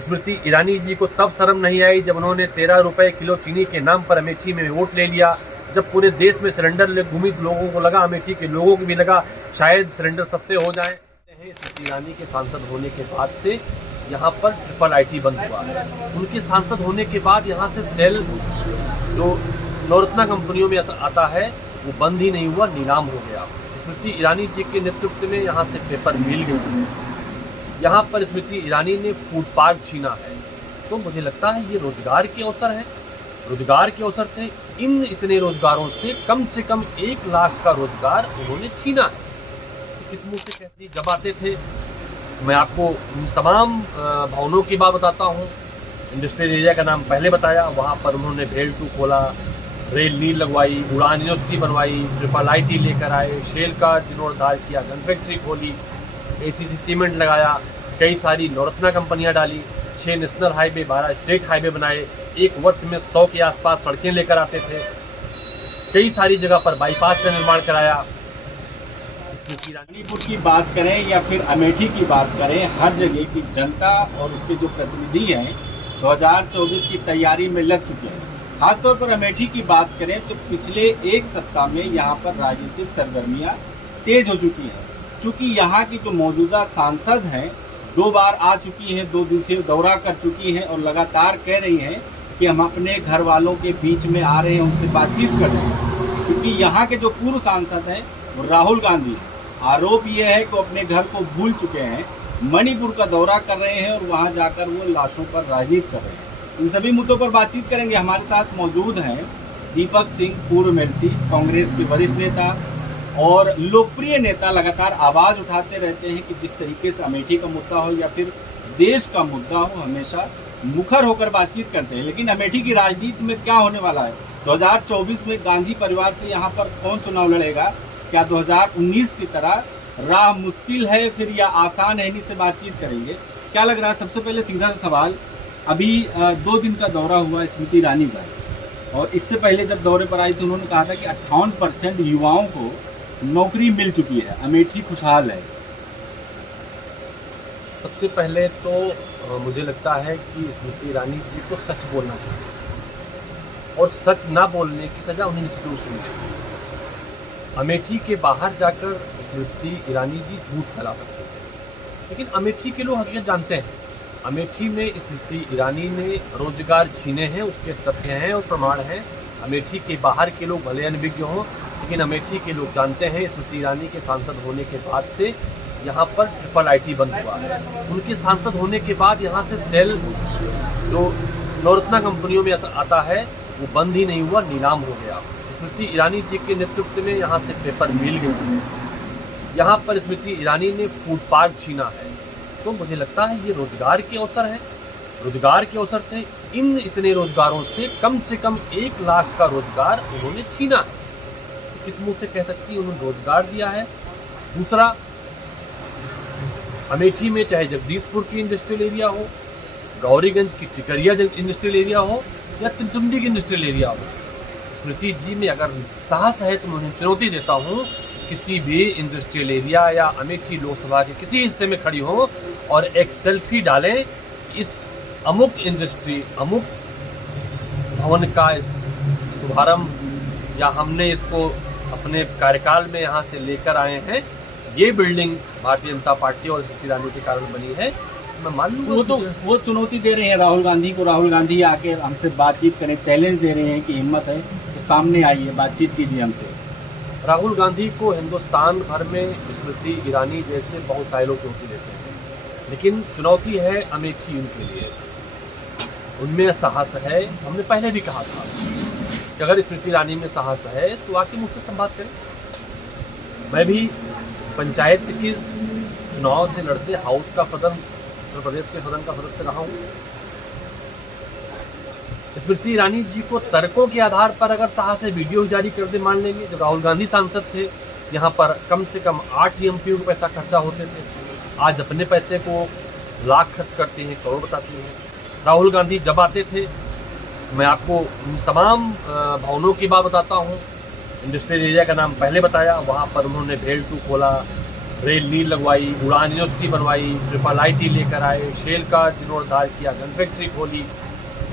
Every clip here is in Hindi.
स्मृति ईरानी जी को तब शर्म नहीं आई जब उन्होंने 13 रुपए किलो चीनी के नाम पर अमेठी में वोट ले लिया। जब पूरे देश में सिलेंडर ले घूमी लोगों को लगा, अमेठी के लोगों को भी लगा शायद सिलेंडर सस्ते हो जाएं। स्मृति ईरानी के सांसद होने के बाद से यहाँ पर ट्रिपल IT बंद हुआ है। उनके सांसद होने के बाद यहाँ से सेल जो नवरत्ना कंपनियों में आता है वो बंद ही नहीं हुआ, नीलाम हो गया। स्मृति ईरानी जी के नेतृत्व में यहाँ से पेपर मिल गई है। यहाँ पर स्मृति ईरानी ने फूड पार्क छीना है, तो मुझे लगता है ये रोजगार के अवसर है। रोजगार के अवसर थे, इन इतने रोजगारों से कम 1 लाख का रोजगार उन्होंने छीना है। तो किस मुँह से कहती जब आते थे। मैं आपको तमाम भवनों की बात बताता हूँ। इंडस्ट्रियल एरिया का नाम पहले बताया, वहाँ पर उन्होंने भेल 2 खोला, रेल नील लगवाई, उड़ान यूनिवर्सिटी बनवाई, ट्रिपल IT लेकर आए, शेल का जीर्णोद्धार किया, गन फैक्ट्री खोली, ACC सीमेंट लगाया, कई सारी नवरत्ना कंपनियां डाली, 6 नेशनल हाईवे, 12 स्टेट हाईवे बनाए, एक वर्ष में 100 के आसपास सड़कें लेकर आते थे, कई सारी जगह पर बाईपास का निर्माण कराया। रानीपुर की बात करें या फिर अमेठी की बात करें, हर जगह की जनता और उसके जो प्रतिनिधि हैं 2024 की तैयारी में लग चुके हैं। खासतौर पर अमेठी की बात करें तो पिछले एक सप्ताह में यहाँ पर राजनीतिक सरगर्मियाँ तेज हो चुकी हैं। चूँकि यहाँ की जो मौजूदा सांसद हैं 2 बार आ चुकी हैं, 2 दिवसीय दौरा कर चुकी हैं और लगातार कह रही हैं कि हम अपने घर वालों के बीच में आ रहे हैं, उनसे बातचीत कर रहे हैं। क्योंकि यहाँ के जो पूर्व सांसद हैं वो राहुल गांधी हैं। आरोप ये है कि वो अपने घर को भूल चुके हैं, मणिपुर का दौरा कर रहे हैं और वहाँ जाकर वो लाशों पर राजनीति कर रहे हैं। इन सभी मुद्दों पर बातचीत करेंगे। हमारे साथ मौजूद हैं दीपक सिंह, पूर्व MLC, कांग्रेस के वरिष्ठ नेता और लोकप्रिय नेता। लगातार आवाज़ उठाते रहते हैं कि जिस तरीके से अमेठी का मुद्दा हो या फिर देश का मुद्दा हो, हमेशा मुखर होकर बातचीत करते हैं। लेकिन अमेठी की राजनीति में क्या होने वाला है? 2024 में गांधी परिवार से यहाँ पर कौन चुनाव लड़ेगा? क्या 2019 की तरह राह मुश्किल है फिर या आसान है? इन्हीं से बातचीत करेंगे। क्या लग रहा है? सबसे पहले सीधा सा सवाल, अभी 2 दिन का दौरा हुआ स्मृति ईरानी का, और इससे पहले जब दौरे पर आई तो उन्होंने कहा था कि 58% युवाओं को नौकरी मिल चुकी है, अमेठी खुशहाल है। सबसे पहले तो मुझे लगता है कि स्मृति ईरानी जी को सच बोलना चाहिए और सच ना बोलने की सजा उन्हें निश्चित से मिलेगी। अमेठी के बाहर जाकर स्मृति ईरानी जी झूठ फैला सकते थे, लेकिन अमेठी के लोग हकीकत जानते हैं। अमेठी में स्मृति ईरानी ने रोजगार छीने हैं, उसके तथ्य हैं और प्रमाण हैं। अमेठी के बाहर के लोग भले अनभिज्ञ हों, लेकिन अमेठी के लोग जानते हैं स्मृति ईरानी के सांसद होने के बाद से यहाँ पर ट्रिपल IT बंद हुआ है। उनके सांसद होने के बाद यहाँ से सेल जो नवरत्ना कंपनियों में आता है वो बंद ही नहीं हुआ, नीलाम हो गया। स्मृति ईरानी जी के नेतृत्व में यहाँ से पेपर मिल गई है। यहाँ पर स्मृति ईरानी ने फूड पार्क छीना है, तो मुझे लगता है ये रोजगार के अवसर है। रोजगार के अवसर थे, इन इतने रोजगारों से कम 1 लाख का रोजगार उन्होंने छीना है। तो किस मुँह से कह सकती है उन्होंने रोजगार दिया है? दूसरा, अमेठी में चाहे जगदीशपुर की इंडस्ट्रियल एरिया हो, गौरीगंज की टिकरिया इंडस्ट्रियल एरिया हो या त्रिचुंडी की इंडस्ट्रियल एरिया हो, स्मृति जी में अगर साहस है तो मैं उन्हें चुनौती देता हूँ, किसी भी इंडस्ट्रियल एरिया या अमेठी लोकसभा के किसी हिस्से में खड़ी हो और एक सेल्फी डालें, इस अमुक इंडस्ट्री, अमुक भवन का शुभारंभ या हमने इसको अपने कार्यकाल में यहाँ से लेकर आए हैं, ये बिल्डिंग भारतीय जनता पार्टी और स्मृति ईरानी के कारण बनी है। मैं मान लूँ वो चुनौती दे रहे हैं राहुल गांधी को। राहुल गांधी आके हमसे बातचीत करें, चैलेंज दे रहे हैं कि हिम्मत है तो सामने आइए, बातचीत कीजिए हमसे। राहुल गांधी को हिंदुस्तान भर में स्मृति ईरानी जैसे बहुत सारे लोग चुनौती देते हैं, लेकिन चुनौती है अमेठी उनके लिए। उनमें साहस है। हमने पहले भी कहा था कि अगर स्मृति ईरानी में साहस है तो आके मुझसे संवाद करें। मैं भी पंचायत के चुनाव से लड़ते हाउस का सदन, उत्तर प्रदेश के सदन का सदस्य रहा हूँ। स्मृति ईरानी जी को तर्कों के आधार पर अगर साहस है, वीडियो जारी कर दे, मान लेंगे। जब राहुल गांधी सांसद थे यहाँ पर कम से कम 8 MPओं को पैसा खर्चा होते थे, आज अपने पैसे को लाख खर्च करते हैं, करोड़ बताती हैं। राहुल गांधी जब आते थे, मैं आपको तमाम भवनों की बात बताता हूँ। इंडस्ट्रियल एरिया का नाम पहले बताया, वहाँ पर उन्होंने भेल 2 खोला, रेल नील लगवाई, उड़ान यूनिवर्सिटी बनवाई, ट्रिपल आईटी लेकर आए, शेल का जीर्णोद्धार किया, गन फैक्ट्री खोली,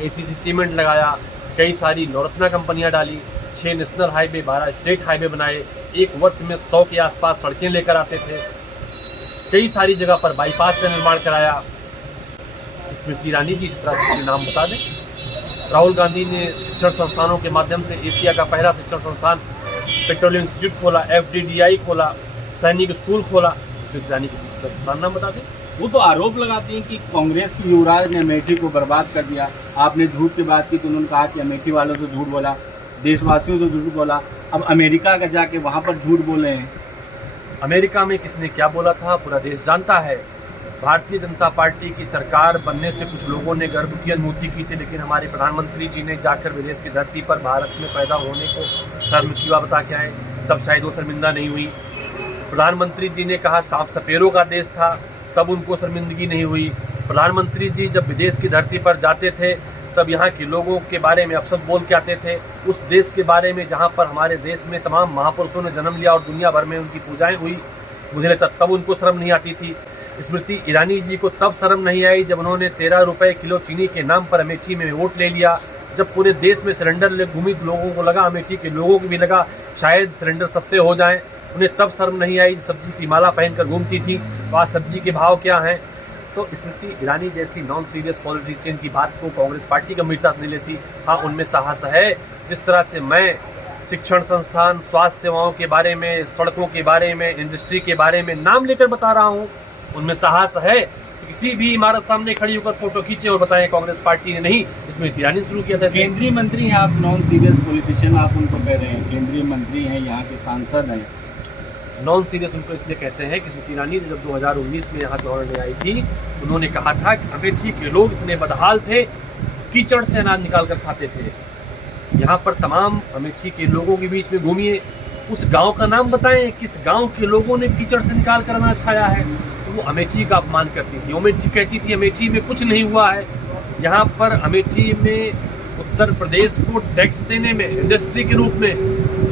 एसीसी सीमेंट लगाया, कई सारी नवरत्ना कंपनियां डाली, 6 नेशनल हाईवे, 12 स्टेट हाईवे बनाए, एक वर्ष में 100 के आसपास सड़कें लेकर आते थे, कई सारी जगह पर बाईपास का निर्माण कराया। स्मृति ईरानी जी इस तरह से नाम बता दें। राहुल गांधी ने शिक्षण संस्थानों के माध्यम से एशिया का पहला शिक्षण संस्थान पेट्रोलियम इंस्टीट्यूट खोला, FDDI खोला, सैनिक स्कूल खोला। स्मृति ईरानी किसी संस्थान नाम बता दें। वो तो आरोप लगाती हैं कि कांग्रेस की युवराज ने अमेठी को बर्बाद कर दिया। आपने झूठ की बात की तो उन्होंने कहा कि अमेठी वालों से झूठ बोला, देशवासियों से झूठ बोला। अब अमेरिका का जाके वहाँ पर झूठ बोले हैं। अमेरिका में किसने क्या बोला था पूरा देश जानता है। भारतीय जनता पार्टी की सरकार बनने से कुछ लोगों ने गर्व की अनुभूति की थी, लेकिन हमारे प्रधानमंत्री जी ने जाकर विदेश की धरती पर भारत में पैदा होने को शर्मिंदा बता के आए, तब शायद वो शर्मिंदा नहीं हुई। प्रधानमंत्री जी ने कहा सांप सपेरों का देश था, तब उनको शर्मिंदगी नहीं हुई। प्रधानमंत्री जी जब विदेश की धरती पर जाते थे तब यहाँ के लोगों के बारे में अपशब्द बोल के आते थे, उस देश के बारे में जहाँ पर हमारे देश में तमाम महापुरुषों ने जन्म लिया और दुनिया भर में उनकी पूजाएं हुई। मुझे लगता तब उनको शर्म नहीं आती थी। स्मृति ईरानी जी को तब शर्म नहीं आई जब उन्होंने 13 रुपये किलो चीनी के नाम पर अमेठी में वोट ले लिया। जब पूरे देश में सिलेंडर ले घूमी तो लोगों को लगा, अमेठी के लोगों को भी लगा शायद सिलेंडर सस्ते हो जाएं। उन्हें तब शर्म नहीं आई, सब्जी की माला पहनकर घूमती थी। तो आज सब्जी के भाव क्या हैं? तो स्मृति ईरानी जैसी नॉन सीरियस पॉलिटिशियन की बात को कांग्रेस पार्टी गंभीरता से नहीं लेती। हाँ, उनमें साहस है। जिस तरह से मैं शिक्षण संस्थान, स्वास्थ्य सेवाओं के बारे में, सड़कों के बारे में, इंडस्ट्री के बारे में नाम लेकर बता रहा हूँ, उनमें साहस है। किसी भी इमारत सामने खड़ी होकर फोटो खींचे और बताएं कांग्रेस पार्टी ने नहीं, स्मृति ईरानी शुरू किया था। केंद्रीय मंत्री हैं आप, नॉन सीरियस पॉलिटिशियन आप उनको कह रहे हैं। केंद्रीय मंत्री हैं, यहाँ के सांसद हैं। नॉन सीरियस उनको इसलिए कहते हैं कि स्मृति ईरानी जब 2019 में यहाँ लौटने आई थी, उन्होंने कहा था कि अमेठी के लोग इतने बदहाल थे, कीचड़ से अनाज निकाल कर खाते थे। यहाँ पर तमाम अमेठी के लोगों के बीच में घूमिए, उस गांव का नाम बताएं किस गांव के लोगों ने कीचड़ से निकाल कर अनाज खाया है। तो वो अमेठी का अपमान करती थी। अमेठी कहती थी अमेठी में कुछ नहीं हुआ है। यहाँ पर अमेठी में उत्तर प्रदेश को टैक्स देने में, इंडस्ट्री के रूप में,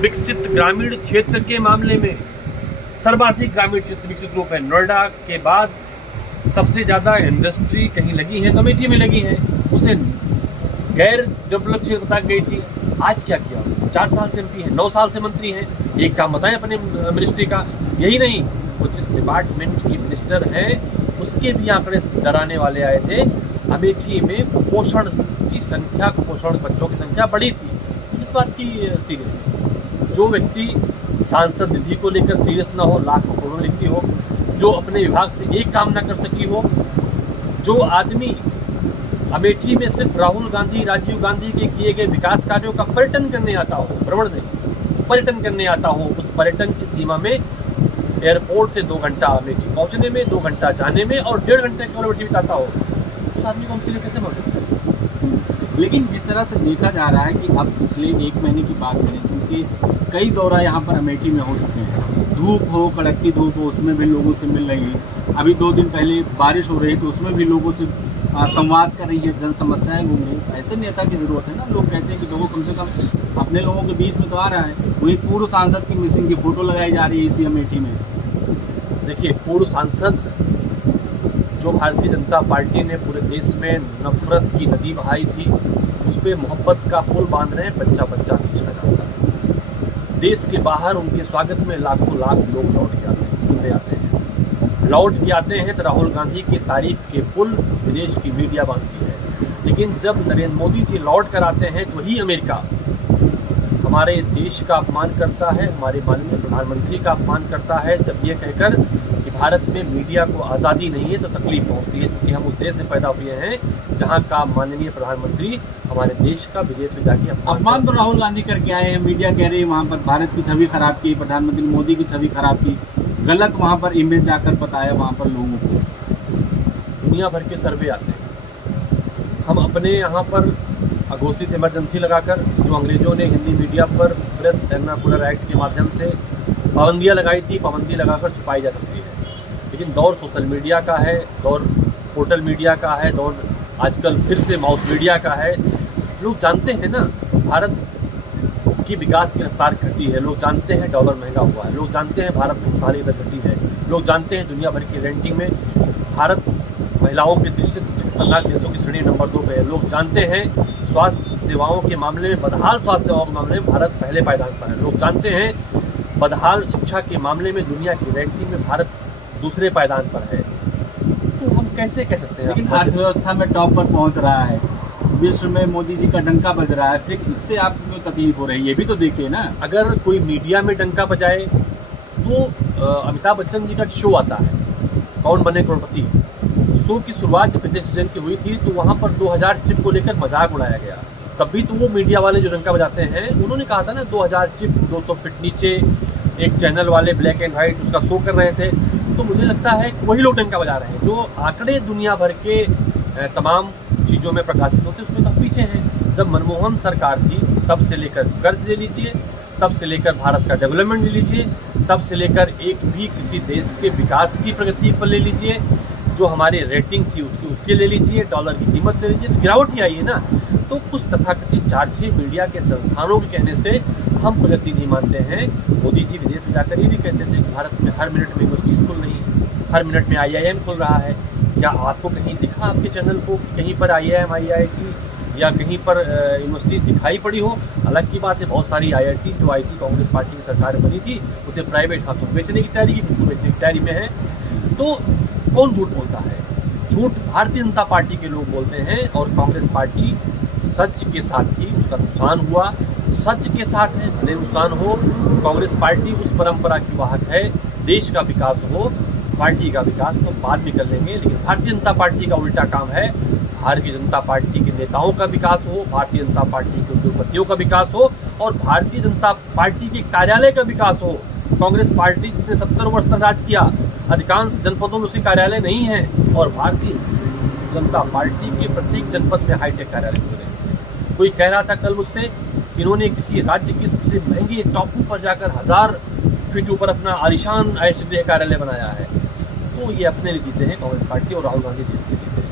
विकसित ग्रामीण क्षेत्र के मामले में सर्वाधिक ग्रामीण क्षेत्र विकसित रूप है। नोएडा के बाद सबसे ज़्यादा इंडस्ट्री कहीं लगी है तो अमेठी में लगी है। उसे गैर डेवलप क्षेत्र बता गई थी। आज क्या किया? 4 साल से एमपी है, 9 साल से मंत्री हैं। एक काम बताएं अपने मिनिस्ट्री का। यही नहीं, वो जिस डिपार्टमेंट की मिनिस्टर हैं उसके भी आंकड़े डराने वाले आए थे। अमेठी में कुपोषण की संख्या, कुपोषण बच्चों की संख्या बढ़ी थी। इस बात की सीरियस जो व्यक्ति सांसद निधि को लेकर सीरियस ना हो, लाख करोड़ लिखती हो, जो अपने विभाग से एक काम ना कर सकी हो, जो आदमी अमेठी में सिर्फ राहुल गांधी, राजीव गांधी के किए गए विकास कार्यों का पर्यटन करने आता हो, भ्रमण नहीं, पर्यटन करने आता हो, उस पर्यटन की सीमा में एयरपोर्ट से 2 घंटा अमेठी पहुंचने में, 2 घंटा जाने में और 1.5 घंटे केवल अमेठी बिताता हो, उस आदमी को हम सीरियस कैसे मान सकते हैं? लेकिन जिस तरह से देखा जा रहा है कि अब पिछले 1 महीने की बात करें, क्योंकि कई दौरा यहाँ पर अमेठी में हो चुके हैं। धूप हो, कड़कती धूप हो, उसमें भी लोगों से मिल रही है। अभी 2 दिन पहले बारिश हो रही है तो उसमें भी लोगों से संवाद कर रही है, जन समस्याएं घूम रही है। ऐसे नेता की ज़रूरत है ना। लोग कहते हैं कि देखो कम से कम अपने लोगों के बीच में तो आ रहा है। वही पूर्व सांसद की मिसिंग की फ़ोटो लगाई जा रही है इसी अमेठी में। देखिए, पूर्व सांसद जो भारतीय जनता पार्टी ने पूरे देश में नफरत की नदी बहाई थी, उस पर मोहब्बत का पुल बांध रहे हैं। बच्चा बच्चा खींचा जाता है। देश के बाहर उनके स्वागत में लाखों लाख लोग लौट के आते हैं, सुनने आते हैं। लौट के आते हैं तो राहुल गांधी की तारीफ के पुल विदेश की मीडिया बांधती है। लेकिन जब नरेंद्र मोदी जी लौट कर आते हैं तो वही अमेरिका हमारे देश का अपमान करता है, हमारे माननीय प्रधानमंत्री का अपमान करता है, जब ये कहकर कि भारत में मीडिया को आज़ादी नहीं है तो तकलीफ पहुंचती है, क्योंकि हम उस देश से पैदा हुए हैं जहां का माननीय प्रधानमंत्री हमारे देश का विदेश में जाके अपमान तो राहुल गांधी करके आए हैं। मीडिया कह रही है वहाँ पर भारत की छवि खराब की, प्रधानमंत्री मोदी की छवि खराब की, गलत वहाँ पर इमेज जाकर बताया वहाँ पर लोगों को। दुनिया भर के सर्वे आते हैं। हम अपने यहाँ पर अघोषित इमरजेंसी लगाकर, जो अंग्रेजों ने हिंदी मीडिया पर प्रेस वर्नाकुलर एक्ट के माध्यम से पाबंदियाँ लगाई थी, पाबंदी लगाकर छुपाई जा सकती है। लेकिन दौर सोशल मीडिया का है, दौर पोर्टल मीडिया का है, दौर आजकल फिर से माउस मीडिया का है। लोग जानते हैं ना भारत की विकास की रफ्तार घटी है, लोग जानते हैं डॉलर महंगा हुआ है, लोग जानते हैं भारत में खुशहाली दर घटी है, लोग जानते हैं दुनिया भर की रैंकिंग में भारत महिलाओं की दृष्टि से 53 लाख देशों की श्रेणी नंबर 2 पे है। लोग जानते हैं स्वास्थ्य सेवाओं के मामले में, बदहाल स्वास्थ्य सेवाओं के मामले में भारत पहले पायदान पर है। लोग जानते हैं बदहाल शिक्षा के मामले में दुनिया की रैंकिंग में भारत दूसरे पायदान पर है। तो हम कैसे कह सकते हैं? लेकिन अर्थव्यवस्था में टॉप पर पहुंच रहा है, विश्व में मोदी जी का डंका बज रहा है, फिर इससे आपको क्यों तकलीफ हो रही है? ये भी तो देखिए ना। अगर कोई मीडिया में डंका बजाए तो अमिताभ बच्चन जी का शो आता है कौन बने करोड़पति। शो की शुरुआत जब रितेश जैन की हुई थी तो वहाँ पर 2000 चिप को लेकर मजाक उड़ाया गया। तब भी तो वो मीडिया वाले जो डंका बजाते हैं उन्होंने कहा था ना 2000 चिप 200 फीट नीचे, एक चैनल वाले ब्लैक एंड वाइट उसका शो कर रहे थे। तो मुझे लगता है वही लोग डंका बजा रहे हैं जो आंकड़े दुनिया भर के तमाम चीज़ों में प्रकाशित होते हैं उसमें तब पीछे हैं। जब मनमोहन सरकार थी तब से लेकर कर्ज ले लीजिए, तब से लेकर भारत का डेवलपमेंट ले लीजिए, तब से लेकर एक भी किसी देश के विकास की प्रगति पर ले लीजिए, जो हमारी रेटिंग थी उसके ले लीजिए, डॉलर की कीमत ले लीजिए, तो गिरावट ही आई है ना। तो कुछ तथाकथित 4-6 मीडिया के संस्थानों के कहने से हम प्रगति नहीं मानते हैं। मोदी जी विदेश में जाकर ये भी कहते थे कि भारत में हर मिनट में यूनिवर्सिटीज़ खुल रही है, हर मिनट में IIM खुल रहा है। क्या आपको कहीं दिखा आपके चैनल को कि कहीं पर IIM IIT या कहीं पर यूनिवर्सिटी दिखाई पड़ी हो? अलग की बात है, बहुत सारी IIT जो आई थी कांग्रेस पार्टी की सरकार बनी थी उसे प्राइवेट हाथों में बेचने की तैयारी की, उसको बेचने की तैयारी में है। तो कौन झूठ बोलता है? झूठ भारतीय जनता पार्टी के लोग बोलते हैं और कांग्रेस पार्टी सच के साथ थी, उसका नुकसान हुआ, सच के साथ है, भले नुकसान हो। कांग्रेस पार्टी उस परंपरा की वाहक है, देश का विकास हो, पार्टी का विकास तो बाद में कर लेंगे। लेकिन भारतीय जनता पार्टी का उल्टा काम है, भारतीय जनता पार्टी के नेताओं का विकास हो, भारतीय जनता पार्टी के उद्योगपतियों का विकास हो और भारतीय जनता पार्टी के कार्यालय का विकास हो। कांग्रेस पार्टी जिसने 70 वर्ष तक राज किया, अधिकांश जनपदों में उसके कार्यालय नहीं है और भारतीय जनता पार्टी के प्रत्येक जनपद में हाईटेक कार्यालय हो रहे हैं। कोई कह रहा था कल मुझसे, इन्होंने किसी राज्य के सबसे महंगे टापू पर जाकर 1000 फीट ऊपर अपना आलिशान ISD कार्यालय बनाया है। तो ये अपने लिए जीते हैं कांग्रेस पार्टी और राहुल गांधी देश के लिए जीते हैं।